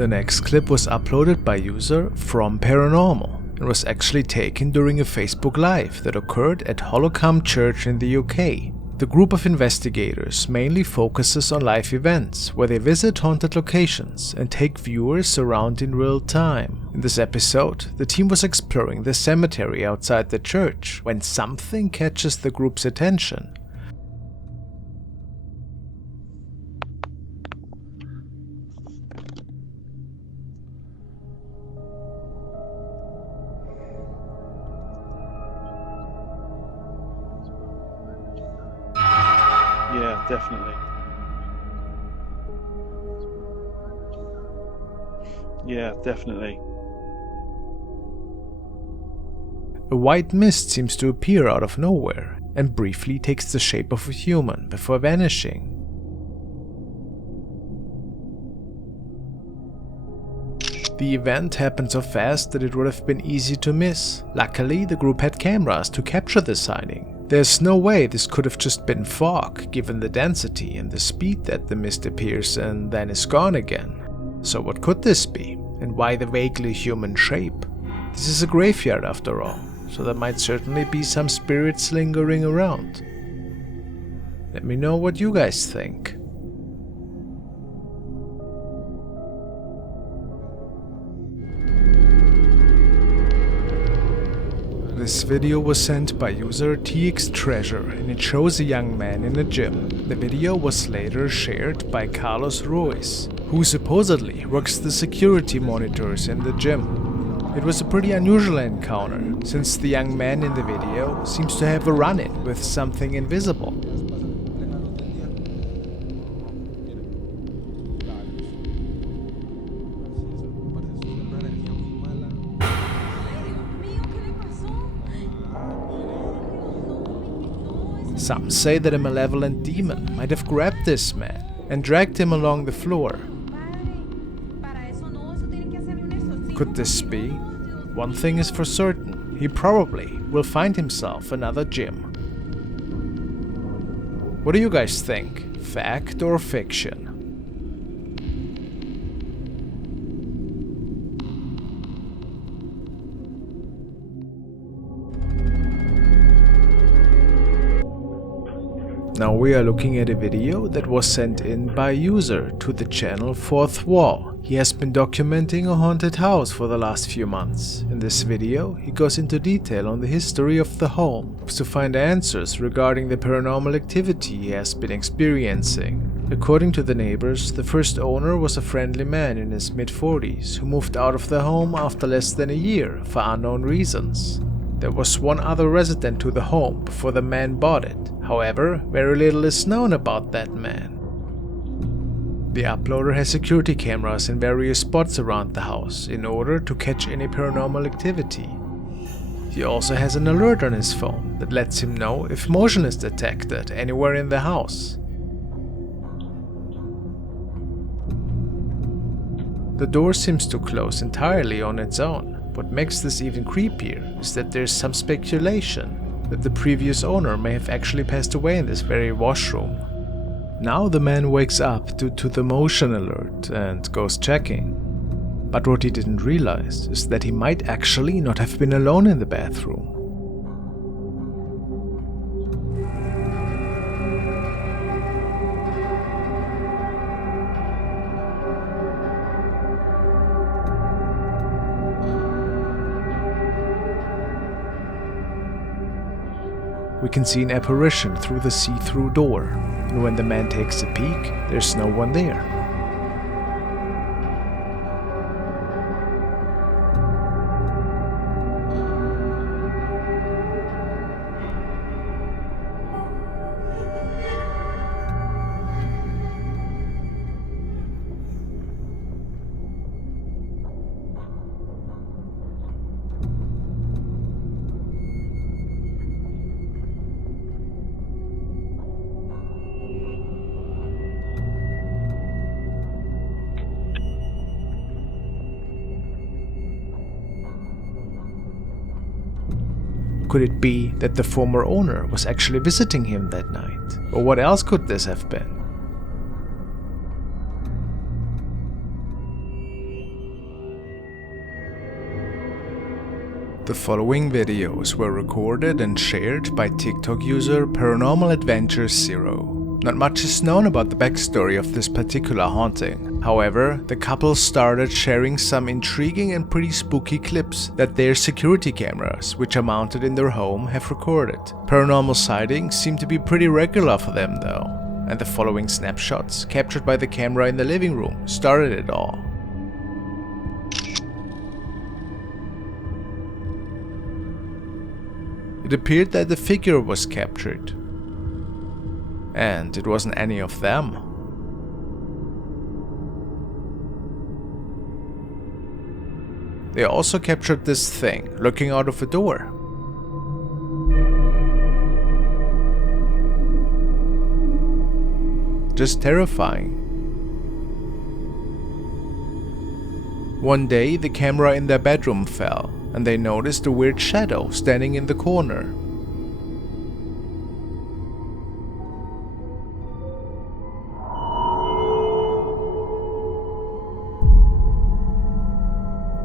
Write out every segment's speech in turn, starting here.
The next clip was uploaded by user from PARANORMAL and was actually taken during a Facebook Live that occurred at Holocomb Church in the UK. The group of investigators mainly focuses on live events where they visit haunted locations and take viewers around in real time. In this episode, the team was exploring the cemetery outside the church when something catches the group's attention. Yeah, definitely. Yeah, definitely. A white mist seems to appear out of nowhere and briefly takes the shape of a human before vanishing. The event happened so fast that it would have been easy to miss. Luckily, the group had cameras to capture the sighting. There's no way this could have just been fog, given the density and the speed that the mist appears and then is gone again. So what could this be? And why the vaguely human shape? This is a graveyard after all, so there might certainly be some spirits lingering around. Let me know what you guys think. This video was sent by user TXTreasure and it shows a young man in a gym. The video was later shared by Carlos Ruiz, who supposedly works the security monitors in the gym. It was a pretty unusual encounter, since the young man in the video seems to have a run-in with something invisible. Some say that a malevolent demon might have grabbed this man and dragged him along the floor. Could this be? One thing is for certain, he probably will find himself another gym. What do you guys think? Fact or fiction? Now we are looking at a video that was sent in by a user to the channel Fourth Wall. He has been documenting a haunted house for the last few months. In this video, he goes into detail on the history of the home to find answers regarding the paranormal activity he has been experiencing. According to the neighbors, the first owner was a friendly man in his mid-40s who moved out of the home after less than a year for unknown reasons. There was one other resident to the home before the man bought it. However, very little is known about that man. The uploader has security cameras in various spots around the house in order to catch any paranormal activity. He also has an alert on his phone that lets him know if motion is detected anywhere in the house. The door seems to close entirely on its own. What makes this even creepier is that there's some speculation that the previous owner may have actually passed away in this very washroom. Now the man wakes up due to the motion alert and goes checking. But what he didn't realize is that he might actually not have been alone in the bathroom. We can see an apparition through the see-through door, and when the man takes a peek, there's no one there. Could it be that the former owner was actually visiting him that night? Or what else could this have been? The following videos were recorded and shared by TikTok user Paranormal Adventures 0. Not much is known about the backstory of this particular haunting. However, the couple started sharing some intriguing and pretty spooky clips that their security cameras, which are mounted in their home, have recorded. Paranormal sightings seem to be pretty regular for them though, and the following snapshots, captured by the camera in the living room, started it all. It appeared that the figure was captured, and it wasn't any of them. They also captured this thing looking out of a door. Just terrifying. One day, the camera in their bedroom fell, and they noticed a weird shadow standing in the corner.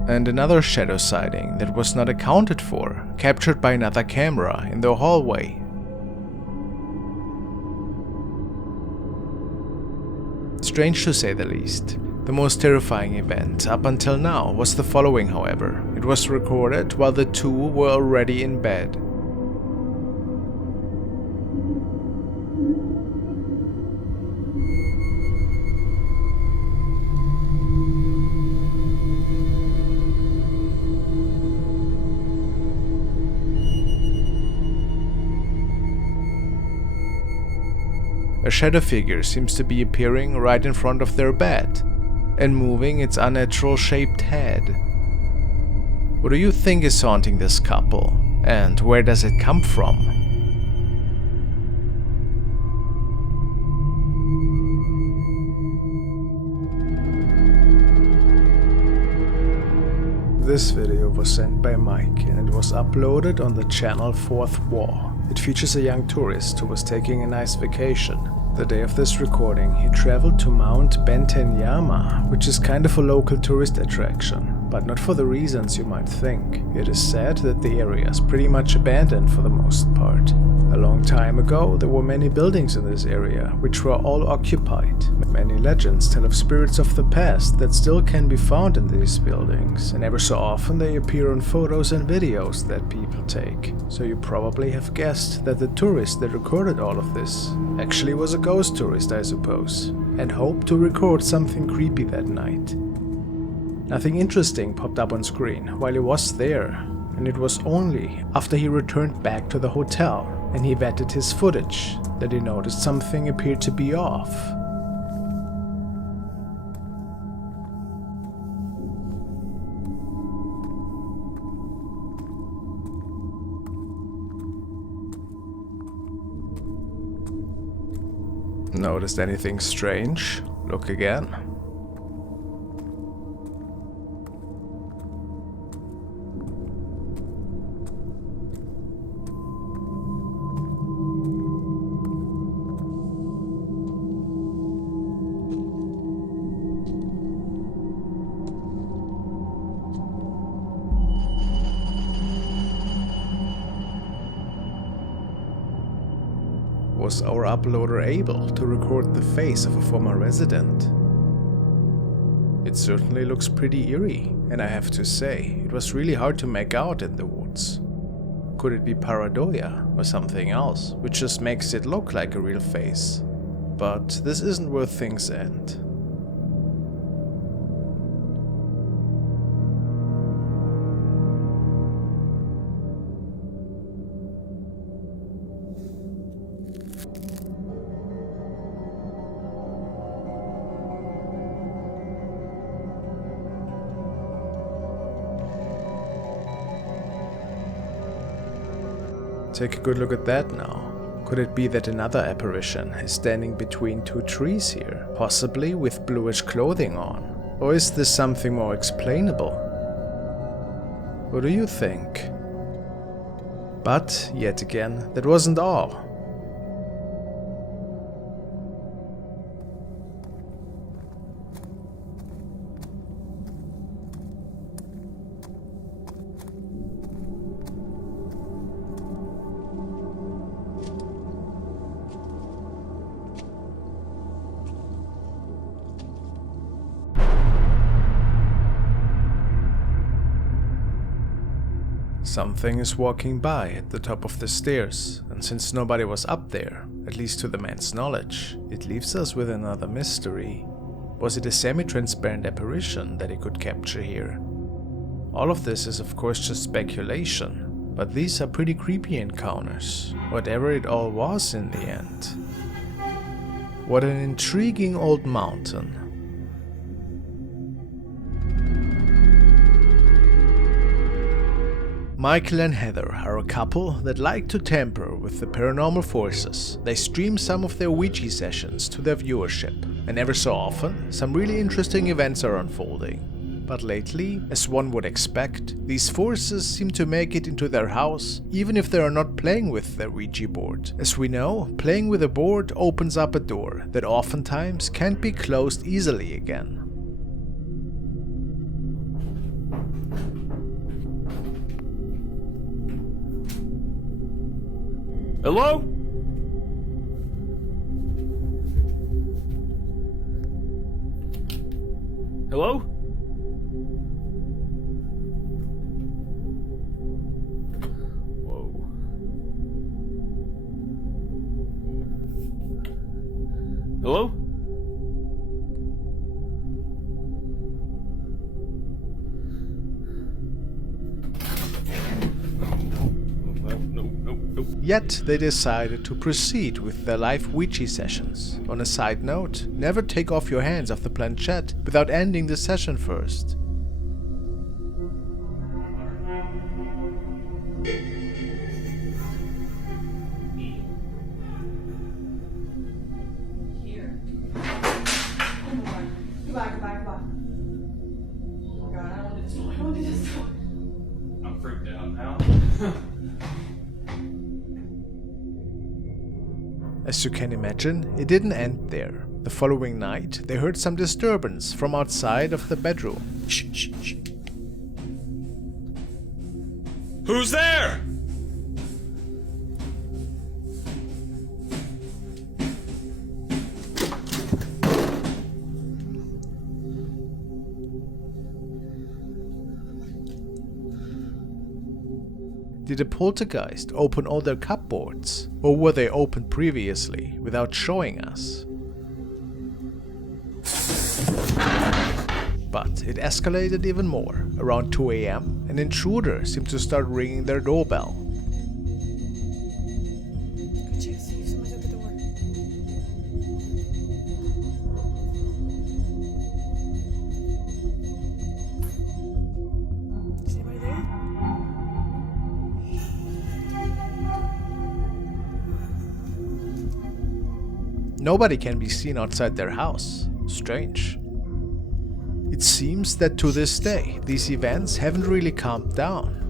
And another shadow sighting that was not accounted for, captured by another camera in the hallway. Strange to say the least. The most terrifying event up until now was the following, however. It was recorded while the two were already in bed. A shadow figure seems to be appearing right in front of their bed and moving its unnatural shaped head. What do you think is haunting this couple, and where does it come from? This video was sent by Mike and it was uploaded on the channel Fourth Wall. It features a young tourist who was taking a nice vacation. The day of this recording, he traveled to Mount Bentenyama, which is kind of a local tourist attraction, but not for the reasons you might think. It is said that the area is pretty much abandoned for the most part. A long time ago, there were many buildings in this area, which were all occupied. Many legends tell of spirits of the past that still can be found in these buildings, and ever so often they appear on photos and videos that people take. So you probably have guessed that the tourist that recorded all of this actually was a ghost tourist, I suppose, and hoped to record something creepy that night. Nothing interesting popped up on screen while he was there, and it was only after he returned back to the hotel and he vetted his footage that he noticed something appeared to be off. Noticed anything strange? Look again. Was our uploader able to record the face of a former resident? It certainly looks pretty eerie, and I have to say, it was really hard to make out in the woods. Could it be pareidolia or something else, which just makes it look like a real face? But this isn't where things end. Take a good look at that now. Could it be that another apparition is standing between two trees here, possibly with bluish clothing on? Or is this something more explainable? What do you think? But, yet again, that wasn't all. Something is walking by at the top of the stairs, and since nobody was up there, at least to the man's knowledge, it leaves us with another mystery. Was it a semi-transparent apparition that he could capture here? All of this is of course just speculation, but these are pretty creepy encounters, whatever it all was in the end. What an intriguing old mountain. Michael and Heather are a couple that like to tamper with the paranormal forces. They stream some of their Ouija sessions to their viewership, and ever so often, some really interesting events are unfolding. But lately, as one would expect, these forces seem to make it into their house, even if they are not playing with their Ouija board. As we know, playing with a board opens up a door that oftentimes can't be closed easily again. Hello? Hello? Whoa. Hello? No. Yet they decided to proceed with their live Ouija sessions. On a side note, never take off your hands off the planchette without ending the session first. Goodbye. Oh my god, I don't want to do this. I'm freaked out now. As you can imagine, it didn't end there. The following night, they heard some disturbance from outside of the bedroom. Shh. Who's there? Did a poltergeist open all their cupboards, or were they opened previously without showing us? But it escalated even more. Around 2 AM, an intruder seemed to start ringing their doorbell. Check, see if someone's at the door. Is anybody there? Nobody can be seen outside their house. Strange. It seems that to this day, these events haven't really calmed down.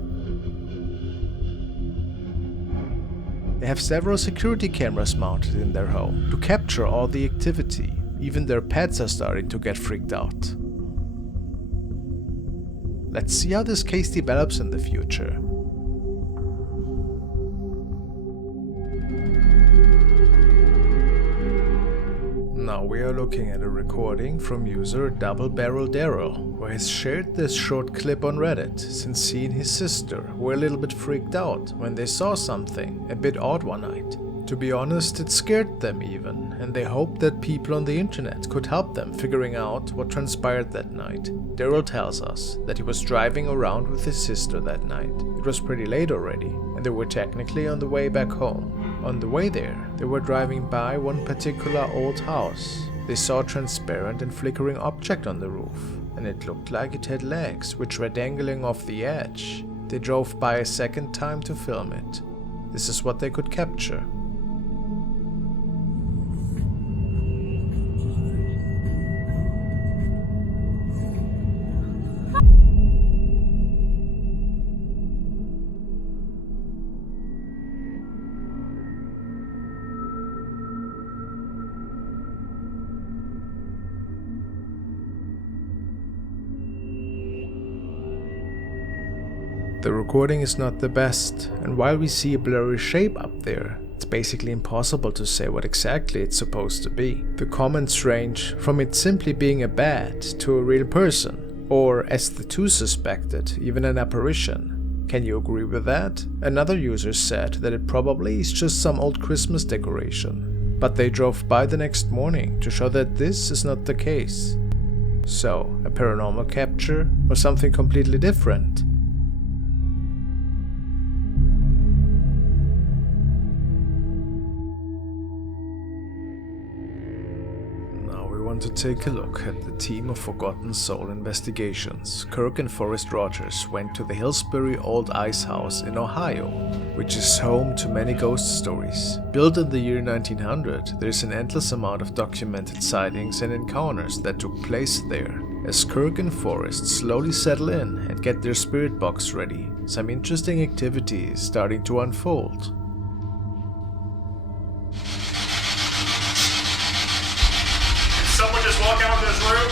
They have several security cameras mounted in their home to capture all the activity. Even their pets are starting to get freaked out. Let's see how this case develops in the future. Now we are looking at a recording from user Double Barrel Daryl, who has shared this short clip on Reddit since he and his sister were a little bit freaked out when they saw something a bit odd one night. To be honest, it scared them even, and they hoped that people on the internet could help them figuring out what transpired that night. Daryl tells us that he was driving around with his sister that night. It was pretty late already, and they were technically on the way back home. On the way there, they were driving by one particular old house. They saw a transparent and flickering object on the roof, and it looked like it had legs which were dangling off the edge. They drove by a second time to film it. This is what they could capture. The recording is not the best, and while we see a blurry shape up there, it's basically impossible to say what exactly it's supposed to be. The comments range from it simply being a bat to a real person, or as the two suspected, even an apparition. Can you agree with that? Another user said that it probably is just some old Christmas decoration, but they drove by the next morning to show that this is not the case. So, a paranormal capture or something completely different? To take a look at the team of Forgotten Soul Investigations. Kirk and Forrest Rogers went to the Hillsbury Old Ice House in Ohio, which is home to many ghost stories. Built in the year 1900, there is an endless amount of documented sightings and encounters that took place there. As Kirk and Forrest slowly settle in and get their spirit box ready, some interesting activity is starting to unfold. Someone just walk out of this room?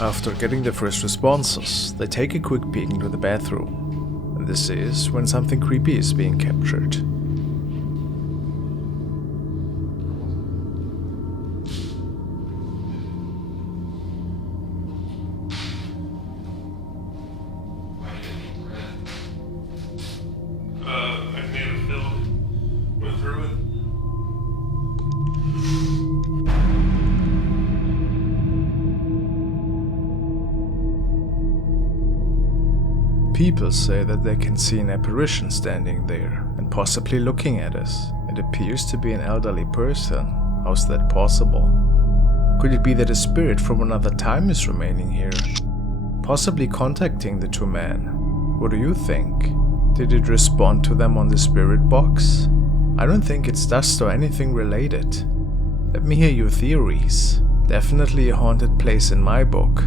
After getting the first responses, they take a quick peek into the bathroom. And this is when something creepy is being captured. I may have filled. Went through it. People say that they can see an apparition standing there and possibly looking at us. It appears to be an elderly person. How's that possible? Could it be that a spirit from another time is remaining here? Possibly contacting the two men. What do you think? Did it respond to them on the spirit box? I don't think it's dust or anything related. Let me hear your theories. Definitely a haunted place in my book.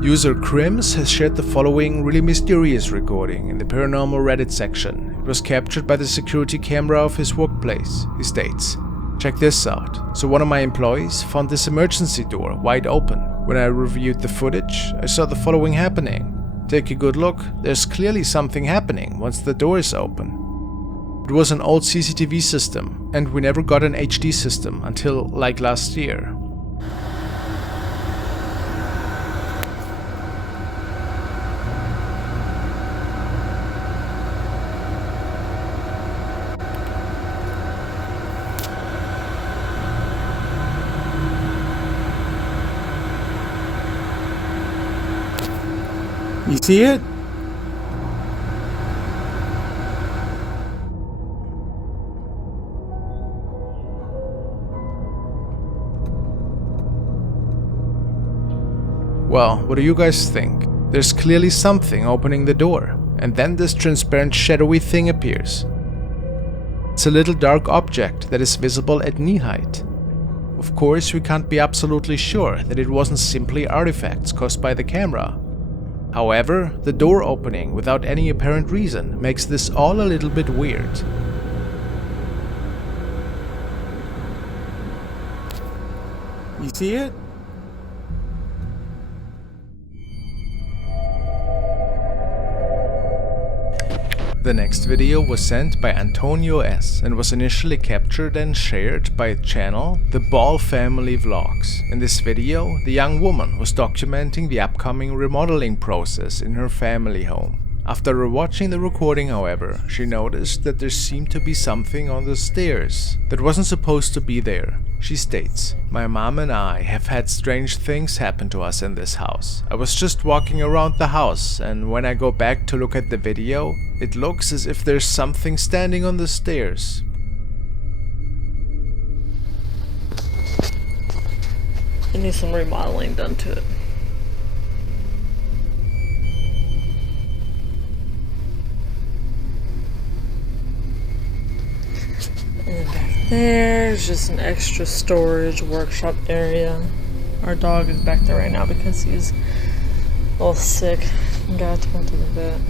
User Crims has shared the following really mysterious recording in the paranormal Reddit section. It was captured by the security camera of his workplace. He states, "Check this out. So one of my employees found this emergency door wide open. When I reviewed the footage, I saw the following happening. Take a good look. There's clearly something happening once the door is open. It was an old CCTV system, and we never got an HD system until like last year." You see it? Well, what do you guys think? There's clearly something opening the door, and then this transparent shadowy thing appears. It's a little dark object that is visible at knee height. Of course, we can't be absolutely sure that it wasn't simply artifacts caused by the camera. However, the door opening without any apparent reason makes this all a little bit weird. You see it? The next video was sent by Antonio S. and was initially captured and shared by channel The Ball Family Vlogs. In this video, the young woman was documenting the upcoming remodeling process in her family home. After rewatching the recording, however, she noticed that there seemed to be something on the stairs that wasn't supposed to be there. She states, "My mom and I have had strange things happen to us in this house. I was just walking around the house, and when I go back to look at the video, it looks as if there's something standing on the stairs." It needs some remodeling done to it. And back there's just an extra storage workshop area. Our dog is back there right now because he's All sick. Gotta go to the vet.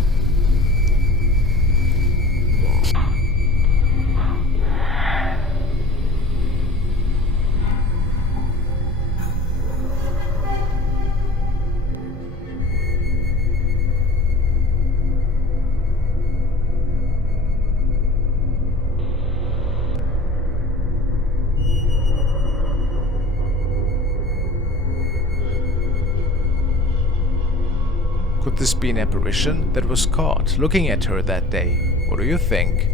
Could this be an apparition that was caught looking at her that day? What do you think?